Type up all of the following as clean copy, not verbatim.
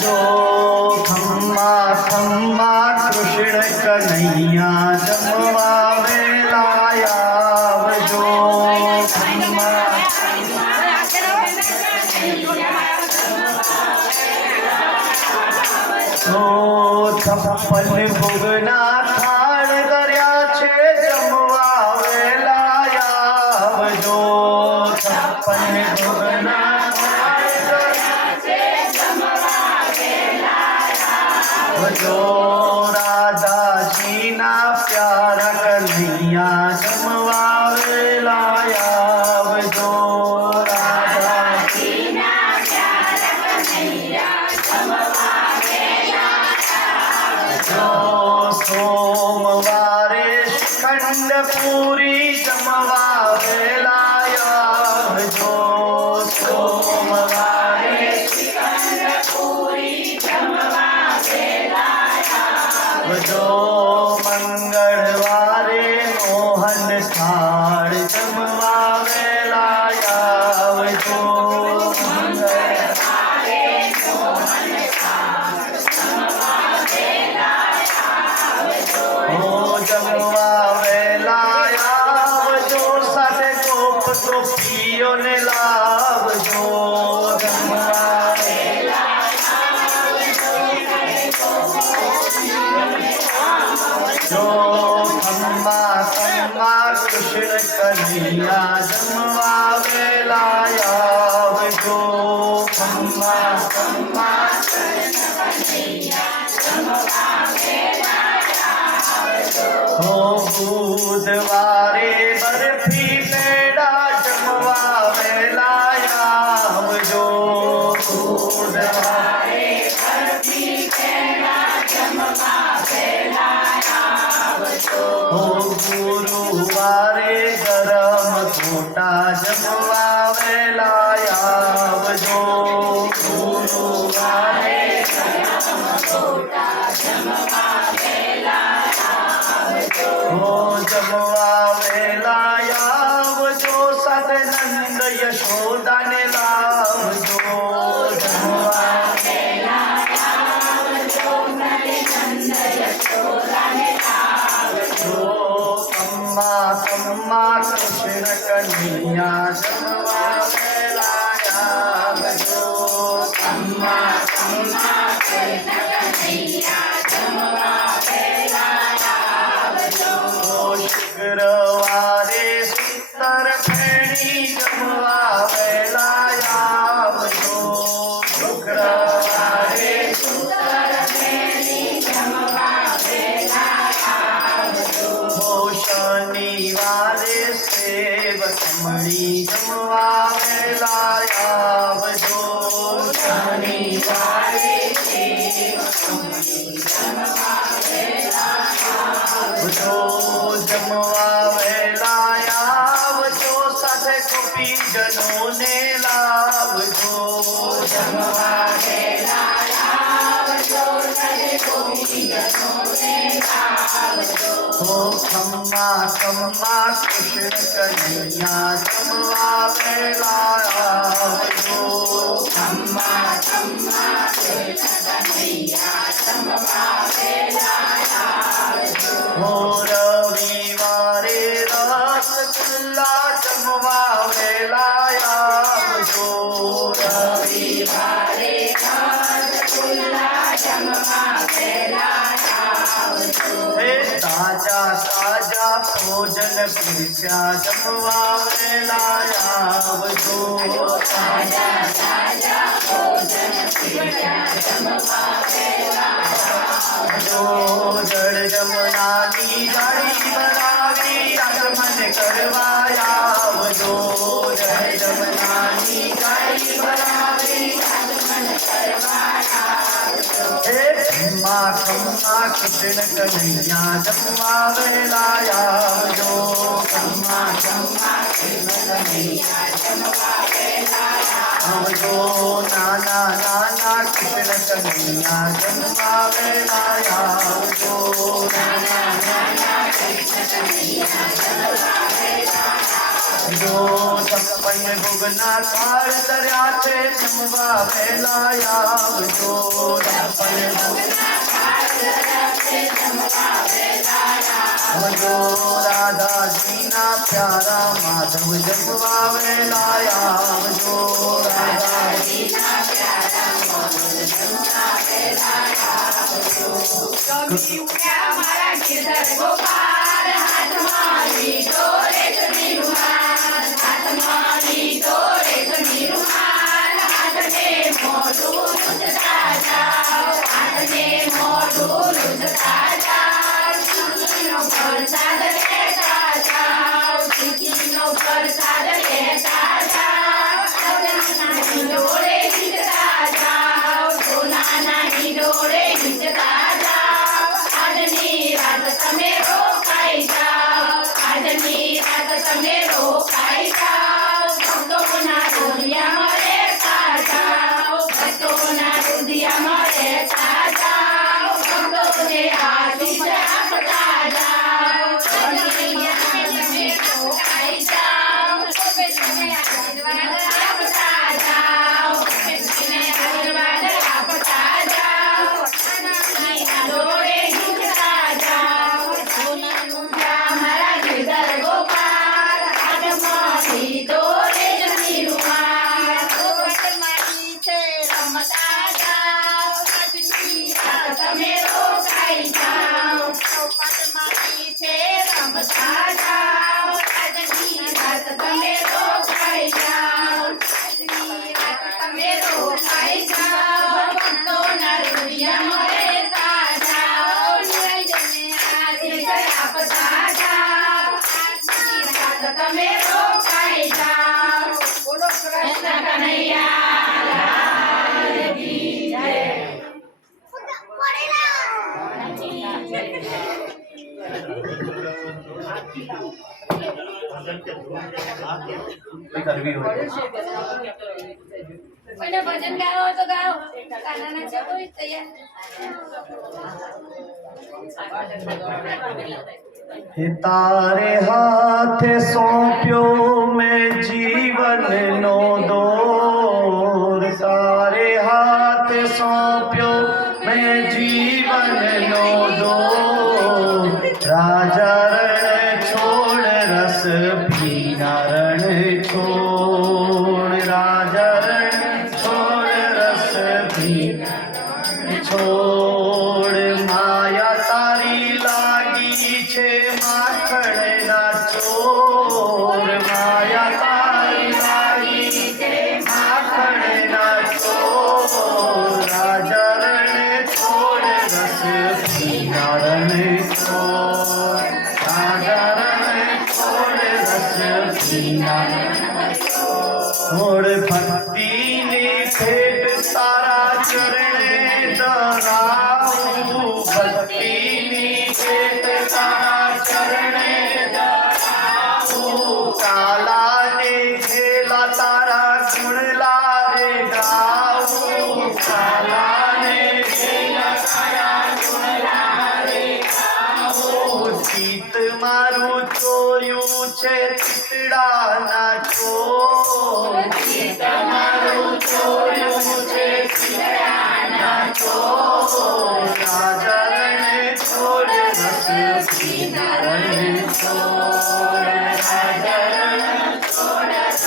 જો ખમ્મા ખમ્મા કૃષ્ણ કનૈયા જમવા વેલા આવજો. છપ્પન ભોગના થાળ કર્યા છે જમવા વેલા આવજો. છપ્પન ભોગના જો રાધાજીના પ્યારા કનૈયા જમવા વેલા આવજો. રાધાજીના પ્યારા કનૈયા જમવા વેલા આવજો. સોમવારે શ્રીખંડ પૂરી જમવા વેલા આવજો. સોમવારે શ્રીખંડ પૂરી જમવા જો મંગળવારે મોહન થાળ જમવા વેલા આવજો. મંગળવારે મોહન થાળ જમવા વેલા આવજો. જમવા વેલા આવજો. સાથે ગોપ ગોપીઓને લાવજો. જમવા જો ખમ્મા ખમ્મા કૃષ્ણ કનૈયા જમવા વેલા આવજો. ખમ્મા ખમ્મા કૃષ્ણ કનૈયા જમવા વેલા આવજો. બુધવારે બરફી પેડા જમવા વેલા આવજો. બુધવારે બરફી પેડા જમવા ગુરુવારે ગરમ ગોટા જમવા વેલા આવજો. ગુરુવારે ગરમ ગોટા જમવા વેલા આવજો. જમવા વેલા આવજો. સાથે નંદ યશોદાને લાવજો. જમવા વેલા આવજો. નંદ યશોદાને ખમ્મા ખમ્મા કૃષ્ણ કનૈયા જમવા વેલા આવજો. ખમ્મા ખમ્મા કૃષ્ણ કનૈયા જમવા વેલા આવજો. શુક્રવારે સૂતર ફેણી જમવા વેલા આવજો. શુક્રવારે સૂતર ફેણી જમવા વેલા આવજો. શનિવારે સેવ ખમણી જમવા વેલા આવજો. શનિવારે સેવ ખમણી જમવા વેલા આવજો. જમવા વેલા આવજો. સાથે ગોપીજનોને લાવજો. જમવા વેલા આવજો. સાથે ગોપીજનોને લાવજો. ખમ્મા ખમ્મા કૃષ્ણ કનૈયા જમવા વેલા આવજો. ખમ્મા ખમ્મા કૃષ્ણ કનૈયા જમવા વેલા આવજો. રવિવારે રસગુલ્લા જમવા વેલા આવજો. રવિવારે રસગુલ્લા જમવા વેલા આવજો. તાજા તાજા ભોજન પીરસ્યા જમવા વેલા આવજો. તાજા તાજા ભોજન પીરસ્યા જમવા વેલા આવજો. જળ જમનાની ગાડી બનાવી આગમન કરવા આવજો. જળ જમનાની ગાડી બનાવી આગમન કરવા આવજો. ખમ્મા ખમ્મા કૃષ્ણ કનૈયા જમવા વેલા આવજો. ખમ્મા ખમ્મા કૃષ્ણ કનૈયા જમવા વેલા આવજો. નાના નાના કૃષ્ણ કનૈયા જમવા વેલા આવજો. નાના નાના કૃષ્ણ કનૈયા જમવા વેલા આવજો. જો 56 ભોગના થાળ ધર્યા છે જમવા વહેલા આવજો 56 ભોગના થાળ ધર્યા છે જમવા વહેલા આવજો રાધાજીના પ્યારા માધવ જમવા વહેલા આવજો રાધાજીના પ્યારા માધવ જમવા વહેલા આવજો કવિ ઉઠ્યા મારા ગિરધર ગોપાલ હાથમાં લીધો રેશમી રૂમાલ હાથમાં લીધો રેશમી રૂમાલ હાથને મોઢું લૂછતા જાઓ હાથને મોઢું લૂછતા જાઓ ચીકીનો પ્રસાદ લેતા જાઓ ચીકીનો પ્રસાદ લેતા જાઓ સોનાના હિંડોળે હિંચતા જાઓ સોનાના હિંડોળે હિંચતા જાઓ આજની રાત તમે રોકાઈ જાઓ આજની રાત તમે રોકાઈ જાઓ ભક્તોના હૃદયમાં રહેતા જાઓ ભક્તોના હૃદયમાં રહેતા જાઓ ભક્તોને આશીષ આપતા જાઓ આજની રાત તમે રોકાઈ જાઓ ભક્તોને આશીર્વાદ આપતા જાઓ ભક્તોને આશીર્વાદ આપતા જાઓ આજની ડોળે હિંચતા જાઓ સોનાનું મારા ગિરધર ગોપાલ હાથમાં લીધો રેશમી રૂમાલ ચોપટમાંથી છે રમતા જાઓ આજની રાત તમે રોકાઈ જાઓ ચોપટમાંથી છે રમતા જાઓ આજની રાત તમે રોકાઈ જાઓ આજની રાત તમે રોકાઈ જાઓ ભક્તોના હૃદયમાં રહેતા જાઓ નિરંજને આશીષ આપતા જાઓ આજની રાત તમે રોકાઈ જાઓ બોલો કૃષ્ણ કનૈયા લાલ કી જય કરવી હોય કોઈને ભજન ગાવો તો ગાઓ કાનાના છે કોઈ તૈયાર हे तारे हाथ सौंप्यो मैं जीवन नो दौर तारे हाथ सौंप्यो मैं जीवन नो दौर राजा रण छोड़ रस पीना रण छोड़ राजा रण छोड़ रस पीना छोड़ माया तारी लागी छे माखणना ચોર માયા તારી લાગી છે માખણના ચોર રાજા રણે છોડ રસ પીના રણે છોડ રાજા રણે છોડ રસ પીના છોડ ભક્તિની ભેટ તારા ચરણે ધરાવું ભક્તિની ભેટ તારા ચરણે ધરાવું કાલાને ઘેલા તારા ગુણલા રે ગાવું કાલાને ઘેલા તારા ગુણલા રે ગાવું ચિત્ત મારું ચોર્યું છે ચિતડાના ચોર ચિત્ત મારું ચોર્યું છે ચિતડાના ચોર રાજા રણે છોડ રસ પીના રણે છોડ રાજા રણે છોડ રસ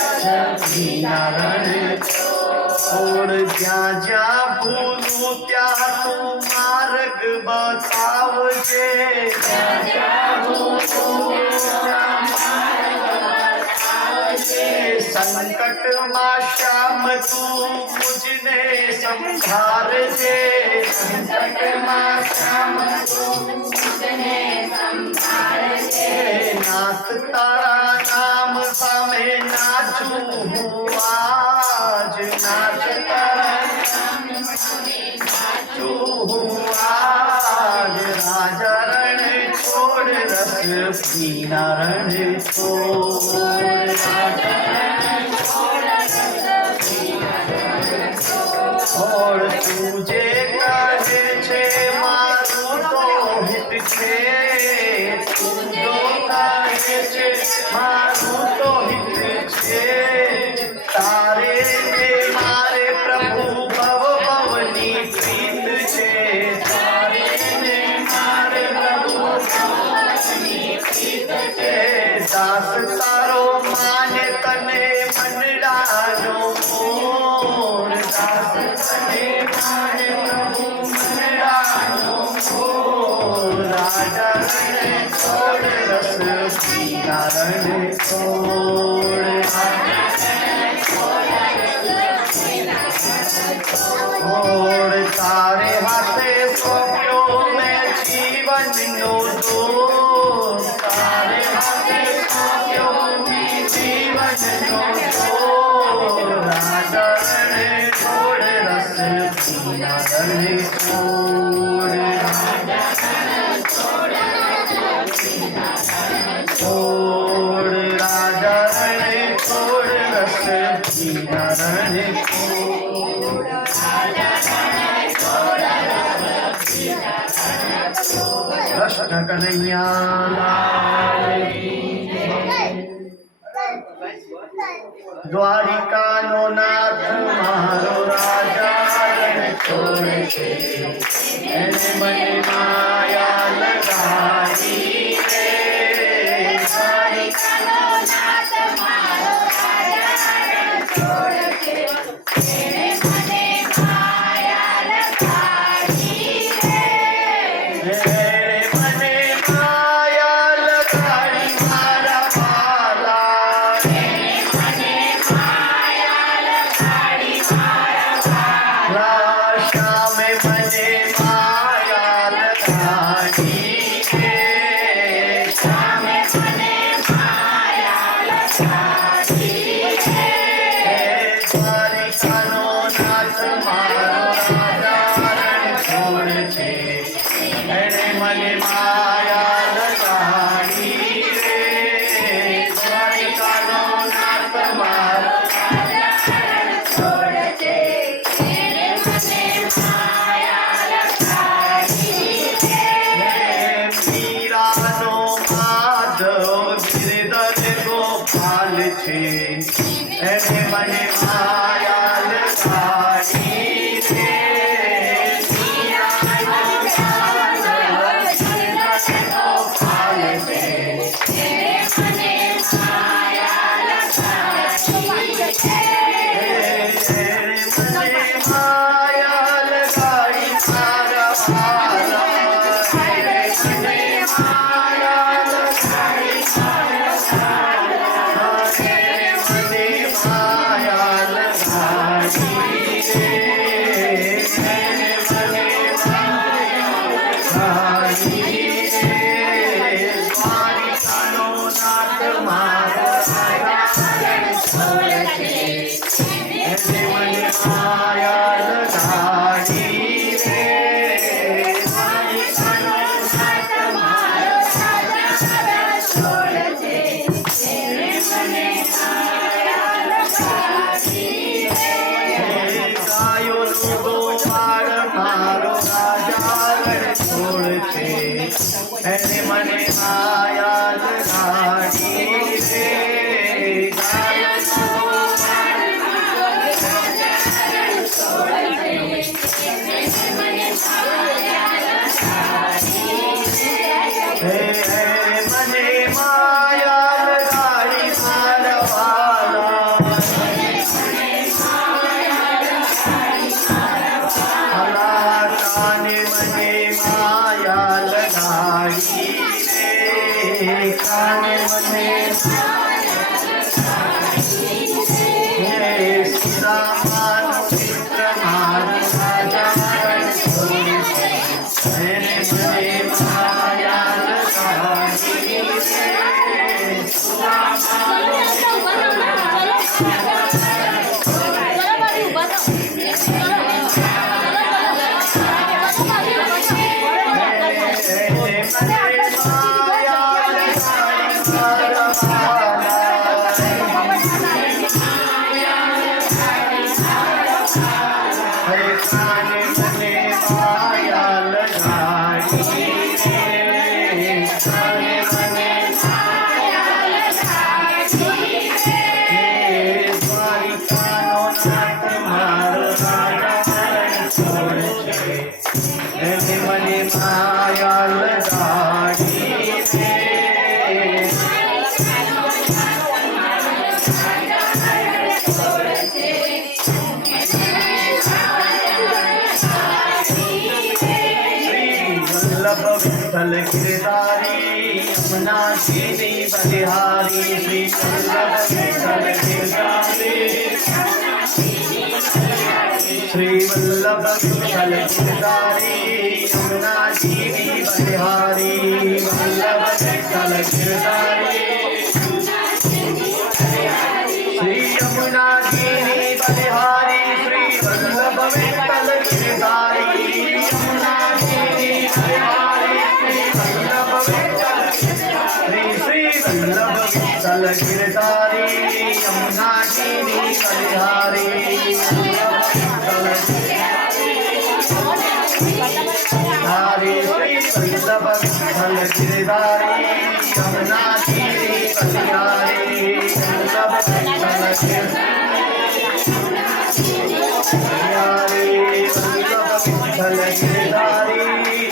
પીના રણે છોડ જ્યાં જ્યાં ભૂલું ત્યાં તું માર્ગ બતાવજે જ્યાં જ્યાં ભૂલું ત્યાં માર્ગ બતાવજે સંકટમાં શ્યામ તું મુझने સંભાળજે સંકટમાં શ્યામ તું મુझने સંભાળજે નાથ તારા નામ સામે નાચું હું આજ નાચ તારા નામ સામે નાચું હું આજ રાજા રણે છોડ રસ પીના રણે છોડ રાજા રણે છોડ રસ પીના રણે છોડ તું જે કહે છે મારું તો હિત છે તું જો કહે છે મારું તો હિત છોડ છોડ તારે હાથે સોંપ્યો મેં જીવનનો દોષ તારે હાથે સોંપ્યો મેં જીવનનો દોષ રાધરણે છોડ રસ પીના રણે છોડ છોડ રાજા રણે છોડ રસ પીના રણે કૃષ્ણ કનૈયા લાલ કી જય. દ્વારિકાનો નાથ મારો રાજા રણ છોડે છે એને મને માયા લગાડી રે દ્વારિકાનો નાથ મારો રાજા રણ છોડે છે એને મને માયા લગાડી રે એને મને માયા લગાડી મારા વાલા એને મને માયા લગાડી મારા વાલા શ્યામે મને માયા લગાડી રે શ્યામે મને માયા લગાડી રે દ્વારિકાનો નાથ મારો રાજા રણ છોડ છે એને મને માયા લગાડી રે દ્વારિકાનો નાથ મારો રાજા રણ છોડ છે એને મને માયા લગાડી રે મીરાનો માધવ ગિરધર ગોપાલ છે એને મને માયા લગાડી રે મીરાનો માધવ ગિરધર ગોપાલ છે એને મને માયા લગાડી રે એને મને માયા લગાડી મારા વાલા એને મને માયા લગાડી મારા વાલા એને મને માયા લગાડી રે એને મને માયા લગાડી રે દ્વારિકાનો નાથ મારો રાજા રણ છોડ છે એને મને માયા લગાડી રે દ્વારિકાનો નાથ મારો રાજા રણ છોડ છે એને મને માયા લગાડી રે ગાયોનો ગોપાળ મારો રાજા રણ છોડ છે એને મને માયા લગાડી રે ગાયોનો ગોપાળ મારો રાજા રણ છોડ છે એને મને માયા લગાડી રે મને માયા લગાડી મારા વાલા ભલા કાને મને માયા લગાડી રે કાને મને હે સુદામાનો મિત્ર મારો રાજા રણ છોડ છે એને મને માયા લગાડી રે સુદામાનો विठ्ठल गिरधारी यमुना श्री बने बलिहारी श्री वल्लभ विठ्ठल गिरधारी श्री वल्लभ विठ्ठल गिरधारी यमुना जीवी बलिहारी वल्लभ विठ्ठल गिरधारी श्री यमुना जीवी बलिहारी श्री वल्लभ विठ्ठल गिरधारी यमुना जीवी बलिहारी श्री वल्लभ विठ्ठल श्री वल्लभ विठ्ठल गिरधारी यमुना जीवी बलिहारी हरे श्री वल्लभ विठ्ठल गिरधारी यमुना जीवी बलिहारी वल्लभ विठ्ठल गिरधारी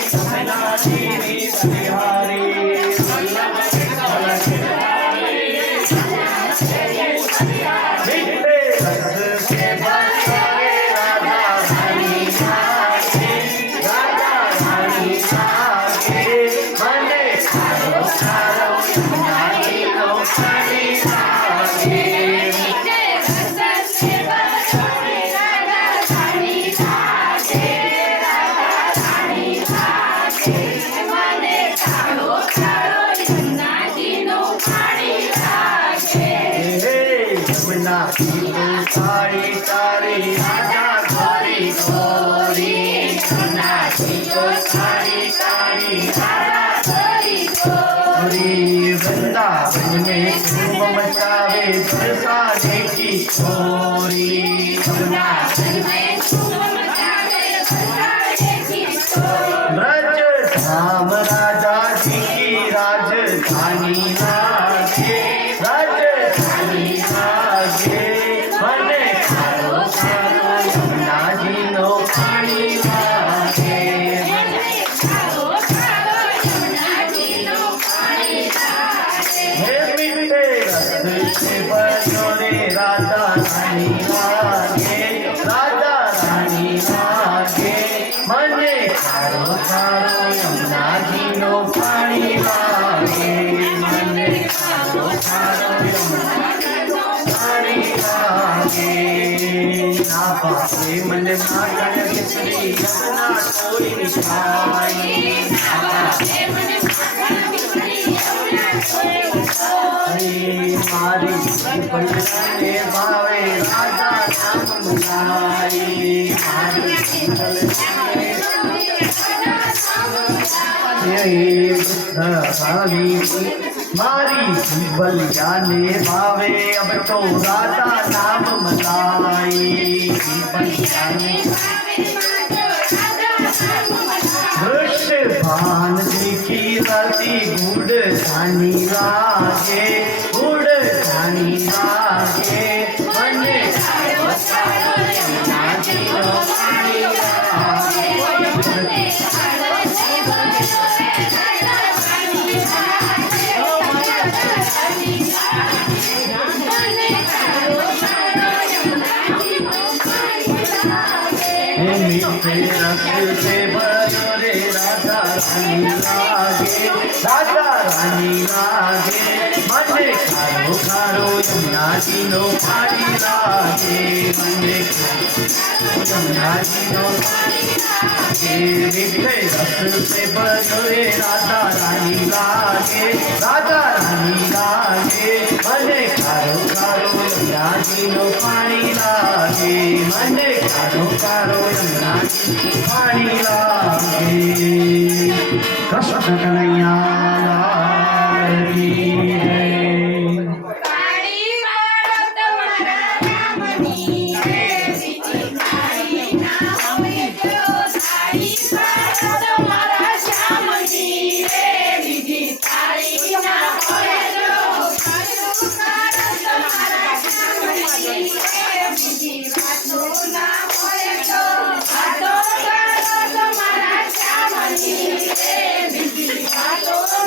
यमुना जीवी बलिहारी वल्लभ विठ्ठल मीठे रस से भरे राधा रानी आगे राधा रानी आगे मने चारो चारो यमुना जी लो पानी आगे यमुना जी लो सारी सारी राधा गोरी गोरी यमुना जी लो सारी सारी राधा गोरी गोरी वृंदावन में धूम मचावे बरसाने की छोरी वृंदावन में धूम मचावे बरसाने की छोरी ब्रज धाम राजा जी की राजधानी लागे राजधानी लागे मने चारो चारो यमुना जी नो पानी लागे हे मीठे रस से बनो रे राधा रानी लागे राधा रानी लागे मने चारो चारो यमुना जी नो पानी लागे मने चारो चारो यमुना जी नो पानी लागे ना पावे मन ना गण बिसरी यमुना कोई निशाई ना पावे मन ना गण बिसरी यमुना कोई निशाई मारी पलने भावे राधा नाम मलाई मारी पलने यही बुद्धि मारी जीवल जाने भावे अब तो राधा नाम मलाई जीवल जाने वृषभान जी की रति गुड़ धानी लागे गुड़ धानी लागे मने चारो चारो यमुना जी लो पानी लागे मीठे रस से भरो रे राधा रानी लागे राधा रानी लागे मने खारो खारो यमुना जी नो पानी लागे मने यमुना जी नो पानी लागे मीठे रस से भरो रे राधा रानी लागे राधा रानी लागे मने खारो खारो यमुना जी नो पानी लागे मने खारो खारो यमुना जी पानी लागे कृष्ण कन्हैया लाल की जय। Hello.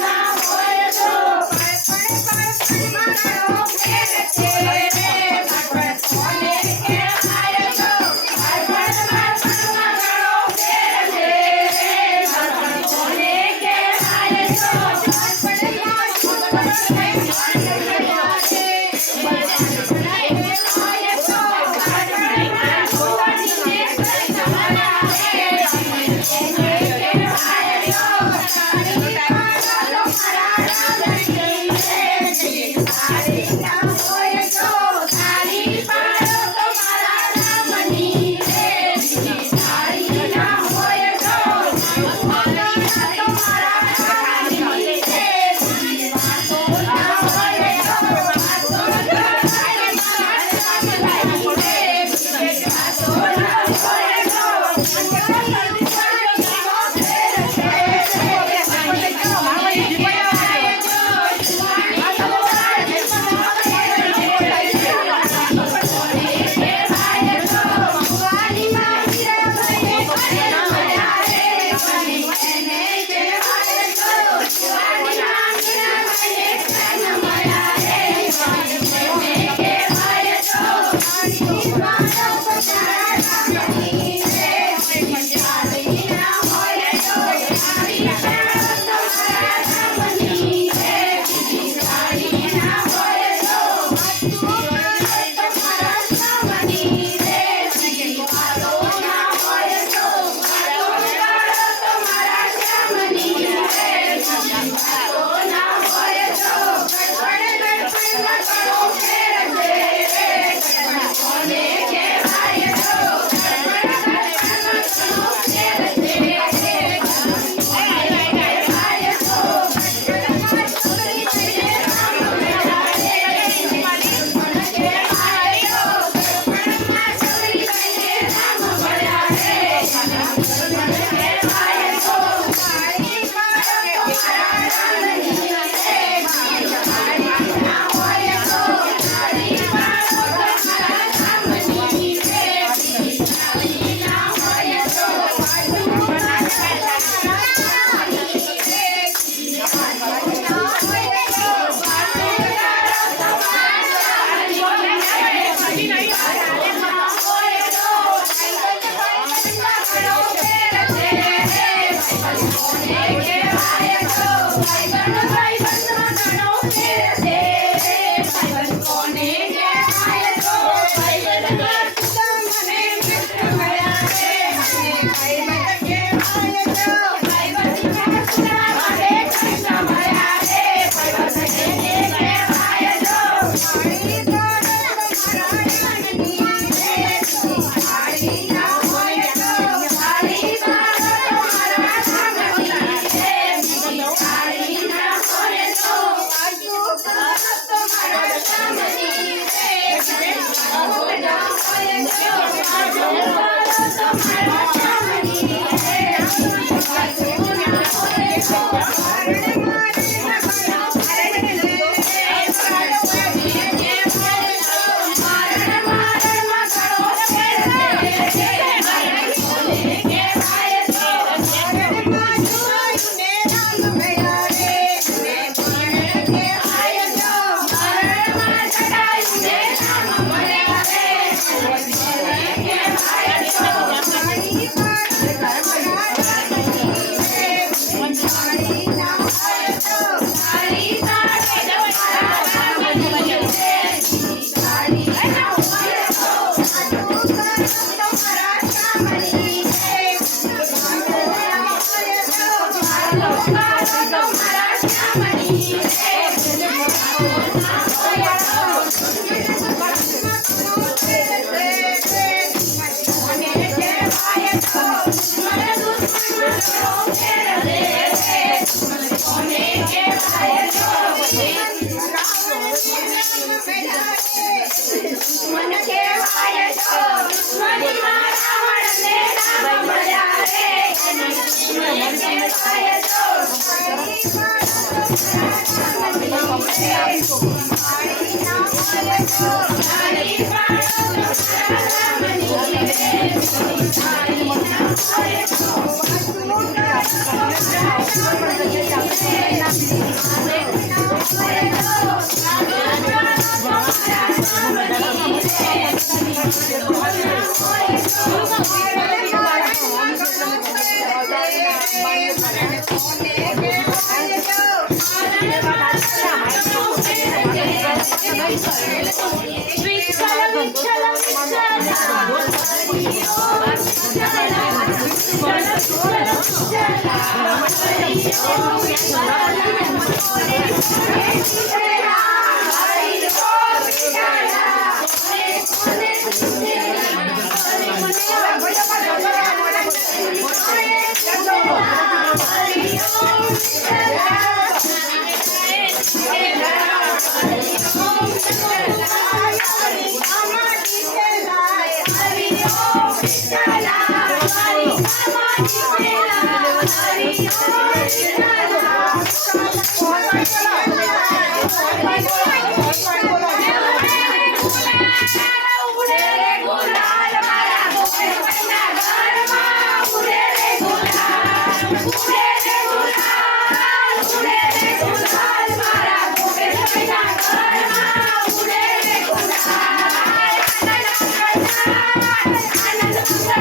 આનંદ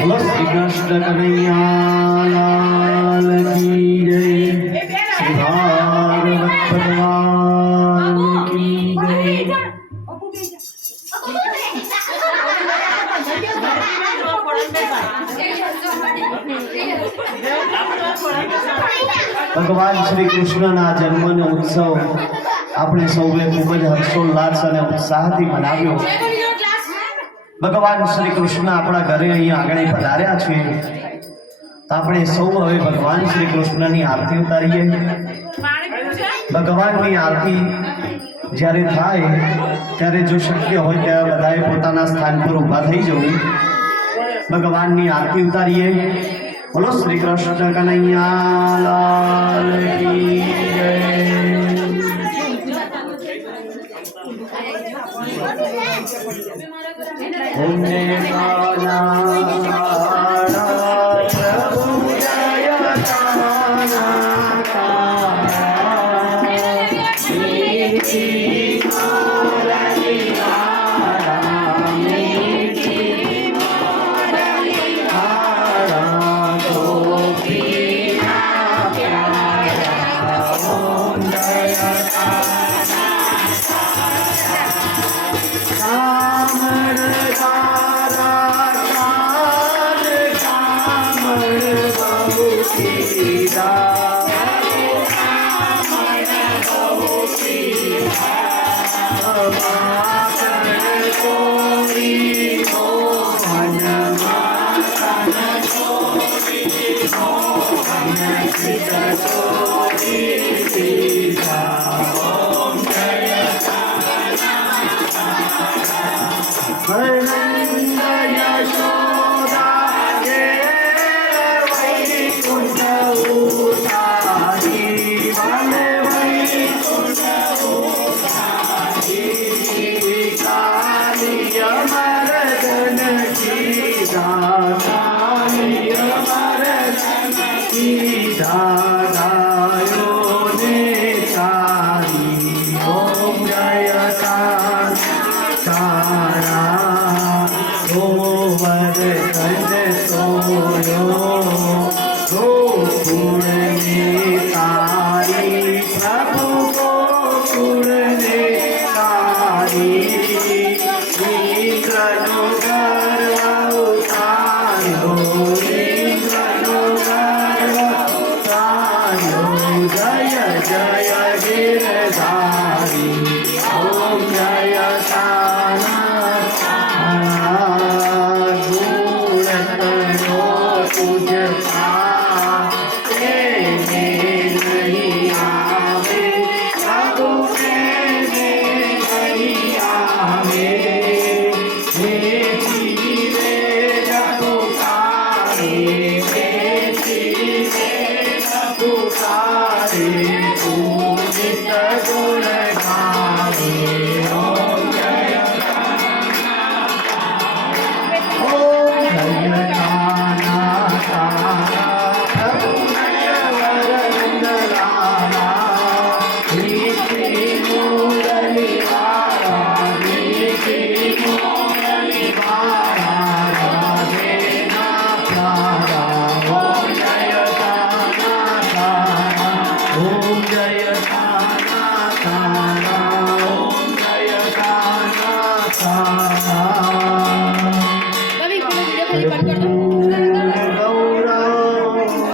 બોલો શ્રી કૃષ્ણ કનૈયા લાલ કી જય શ્રી ભાગવત ભગવાન કી જય ભગવાન શ્રી કૃષ્ણના જન્મનો ઉત્સવ આપણે સૌએ ખૂબ જ હર્ષોલ્લાસ અને ઉત્સાહથી મનાવ્યો. ભગવાન શ્રી કૃષ્ણ આપણા ઘરે અહીંયા આગળ પધાર્યા છે તો આપણે સૌ હવે ભગવાન શ્રી કૃષ્ણની આરતી ઉતારીએ. ભગવાનની આરતી જ્યારે થાય ત્યારે જો શક્ય હોય ત્યારે બધાએ પોતાના સ્થાન પર ઊભા થઈ જવું. ભગવાનની આરતી ઉતારીએ. બોલો શ્રી કૃષ્ણ કનૈયા લાલ કી જય. ઓમ નમઃ